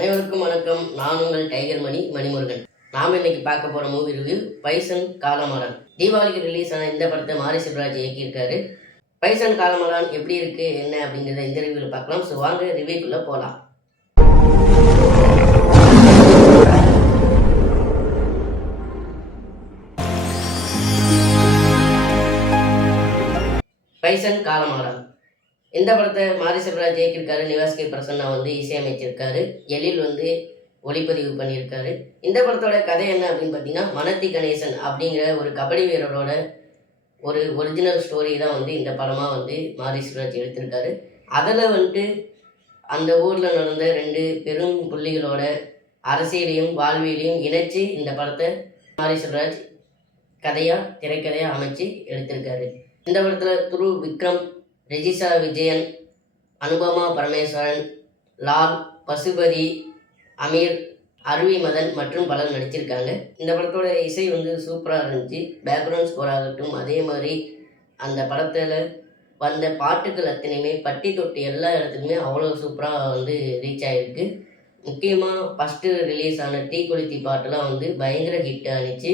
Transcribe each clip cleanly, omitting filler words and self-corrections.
அனைவருக்கும் வணக்கம். நான் உங்கள் டைகர் மணிமுருகன். நாம் இன்னைக்கு பார்க்க போகிற மூவி ரிவ்யூ பைசன் காலமாறன். தீபாவளிக்கு ரிலீஸ் ஆன இந்த படத்தை மாரி செல்வராஜ் இயக்கியிருக்காரு. பைசன் காலமாறன் எப்படி இருக்கு என்ன அப்படிங்கிறத இந்த ரிவ்யூவில் பார்க்கலாம். ஸோ வாங்க ரிவ்யூக்குள்ளே போகலாம். பைசன் காலமாறன் இந்த படத்தை மாரி செல்வராஜ் இயக்கியிருக்காரு. நிவாஸ் கே பிரசன்னா இசையமைச்சிருக்காரு. எழில் ஒளிப்பதிவு பண்ணியிருக்காரு. இந்த படத்தோட கதை என்ன அப்படின்னு பார்த்தீங்கன்னா, மனத்தி கணேசன் அப்படிங்கிற ஒரு கபடி வீரரோட ஒரு ஒரிஜினல் ஸ்டோரி தான் இந்த படமாக மாரி செல்வராஜ் எடுத்திருக்காரு. அதில் அந்த ஊரில் நடந்த 2 பெரும் புள்ளிகளோட அரசியலையும் வாழ்வியலையும் இணைச்சி இந்த படத்தை மாரி செல்வராஜ் திரைக்கதையாக அமைச்சு எடுத்திருக்காரு. இந்த படத்தில் துரு விக்ரம், ரெஜிசா விஜயன், அனுபமா பரமேஸ்வரன், லால், பசுபதி, அமீர், அருவி மதன் மற்றும் பலர் நடிச்சிருக்காங்க. இந்த படத்தோட இசை சூப்பராக இருந்துச்சு. பேக்ரவுண்ட் ஸ்கோர் ஆகட்டும், அதே மாதிரி அந்த படத்தில் வந்த பாட்டுகள் அத்தனையுமே பட்டி தொட்டி எல்லா இடத்துக்குமே அவ்வளோ சூப்பராக ரீச் ஆகிருக்கு. முக்கியமாக ஃபஸ்ட்டு ரிலீஸ் ஆன டீ கொளுத்தி பாட்டெலாம் பயங்கர ஹிட் ஆனிச்சு.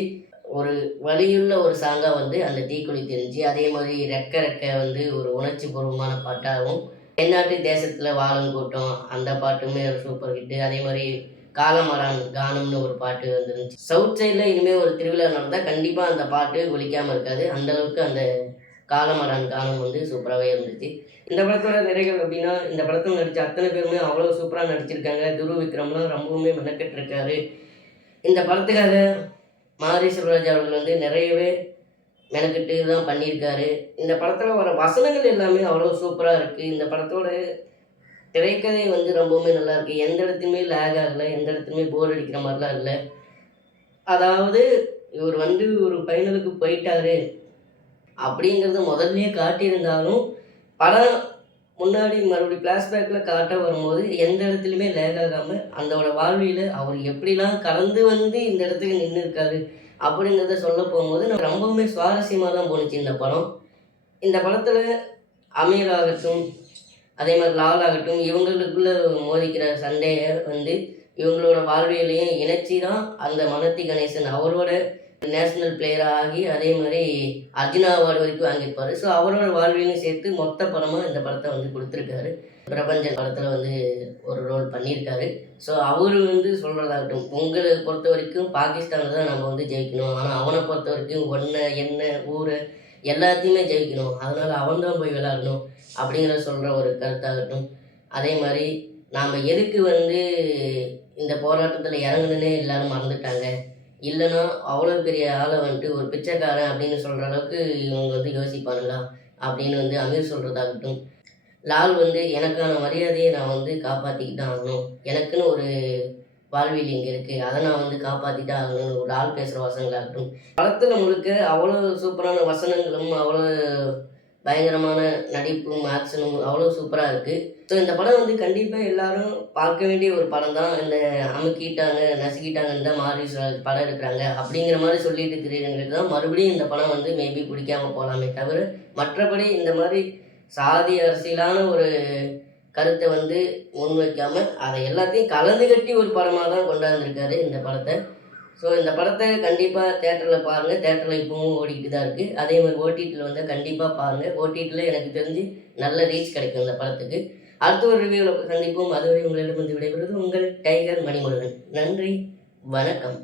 ஒரு வலியுள்ள ஒரு சாங்காக அந்த தீக்குழி தெரிஞ்சு, அதே மாதிரி ரெக்க ஒரு உணர்ச்சி பூர்வமான பாட்டாகவும், தென்னாட்டு தேசத்தில் வாழும் கூட்டம் அந்த பாட்டுமே ஒரு சூப்பர் ஹிட்டு. அதே மாதிரி காலமரான் கானம்னு ஒரு பாட்டு வந்துருந்துச்சு. சவுத் சைடில் இனிமேல் ஒரு திருவிழா நடந்தால் கண்டிப்பாக அந்த பாட்டு ஒலிக்காமல் இருக்காது. அந்தளவுக்கு அந்த காலமரான் கானம் சூப்பராகவே இருந்துச்சு. இந்த படத்தோட நிறைகள் அப்படின்னா, இந்த படத்தில் நடித்த அத்தனை பேருமே அவ்வளோ சூப்பராக நடிச்சிருக்காங்க. துரு விக்ரம்லாம் ரொம்பவுமே மெனக்கெட்டிருக்காரு. இந்த படத்துக்காக மாரி செல்வராஜ் அவர்கள் நிறையவே மெனக்கிட்டு தான் பண்ணியிருக்காரு. இந்த படத்தில் வர வசனங்கள் எல்லாமே அவ்வளோ சூப்பராக இருக்குது. இந்த படத்தோட திரைக்கதை ரொம்பவுமே நல்லாயிருக்கு. எந்த இடத்துலையுமே லேக் ஆகலை, எந்த இடத்துலையுமே போர் அடிக்கிற மாதிரிலாம் இல்லை. அதாவது இவர் ஒரு ஃபைனலுக்கு போயிட்டாரு அப்படிங்கிறது முதல்லையே காட்டியிருந்தாலும் படம் முன்னாடி மறுபடியும் ஃப்ளாஷ்பேக்கில் காட்ட வரும்போது எந்த இடத்துலையுமே லேக் ஆகாமல் அந்தோட வாழ்வியில் அவர் எப்படிலாம் கலந்து இந்த இடத்துக்கு நின்று இருக்காரு அப்படிங்கிறத சொல்ல போகும்போது நான் ரொம்பவுமே சுவாரஸ்யமாக தான் போணுச்சு இந்த படம். இந்த படத்தில் அமீர் ஆகட்டும், அதே மாதிரி லால் ஆகட்டும், இவங்களுக்குள்ளே மோதிக்கிற சண்டையை இவங்களோட வாழ்வியலையும் இணைச்சி தான் அந்த மனத்தி கணேசன் அவரோட நேஷ்னல் பிளேயராக ஆகி அதே மாதிரி அர்ஜுனா அவார்டு வரைக்கும் வாங்கியிருப்பார். ஸோ அவரோட வாழ்வியலையும் சேர்த்து மொத்த படமாக இந்த படத்தை கொடுத்துருக்காரு. பிரபஞ்சன் படத்தில் ஒரு ரோல் பண்ணியிருக்காரு. ஸோ அவர் சொல்கிறதாகட்டும், உங்களை பொறுத்த வரைக்கும் பாகிஸ்தானில் தான் நம்ம ஜெயிக்கணும், ஆனால் அவனை பொறுத்த வரைக்கும் ஒன்றை என்ன ஊரை எல்லாத்தையுமே ஜெயிக்கணும், அதனால் அவன் தான் போய் விளையாடணும் அப்படிங்கிற சொல்கிற ஒரு கருத்தாகட்டும். அதே மாதிரி நாம் எதுக்கு இந்த போராட்டத்தில் இறங்கணுன்னே எல்லோரும் மறந்துட்டாங்க, இல்லைன்னா அவ்வளோ பெரிய ஆளை ஒரு பிச்சைக்காரன் அப்படின்னு சொல்கிற அளவுக்கு இவங்க யோசிப்பானுங்களா அப்படின்னு அமீர் சொல்கிறதாகட்டும். லால் எனக்கான மரியாதையை நான் காப்பாற்றிக்கிட்டு தான் ஆகணும், எனக்குன்னு ஒரு வாழ்வியல் இங்கே இருக்குது, அதை நான் காப்பாற்றிட்டு ஆகணும்னு ஒரு லால் பேசுகிற வசனங்களாகட்டும். படத்தில் முழுக்க அவ்வளோ சூப்பரான வசனங்களும் அவ்வளோ பயங்கரமான நடிப்பும் ஆக்ஷனும் அவ்வளோ சூப்பராக இருக்குது. ஸோ இந்த படம் கண்டிப்பாக எல்லாரும் பார்க்க வேண்டிய ஒரு படம் தான். இந்த அமுக்கிட்டாங்க நசுக்கிட்டாங்கன்னு தான் மாரி படம் இருக்கிறாங்க அப்படிங்கிற மாதிரி சொல்லிட்டு திடீர்னு தான் மறுபடியும் இந்த படம் மேபி பிடிக்காமல் போகலாமே தவிர, மற்றபடி இந்த மாதிரி சாதி அரசியலான ஒரு கருத்தை முன் வைக்காமல் அதை எல்லாத்தையும் கலந்து கட்டி ஒரு படமாக தான் கொண்டாந்துருக்காரு இந்த படத்தை. ஸோ இந்த படத்தை கண்டிப்பாக தேட்டரில் பாருங்கள். தேட்டரில் இப்போவும் ஓடிக்கிட்டு தான் இருக்குது. அதே மாதிரி ஓடிடியில் கண்டிப்பாக பாருங்கள். ஓடிடியில் எனக்கு தெரிஞ்சு நல்ல ரீச் கிடைக்கும் இந்த படத்துக்கு. அடுத்த ஒரு ரிவ்யூவில் சந்திப்போம். அதுவரை உங்களிடமிருந்து விடைபெறுவது உங்கள் டைகர் மணிமுருகன். நன்றி, வணக்கம்.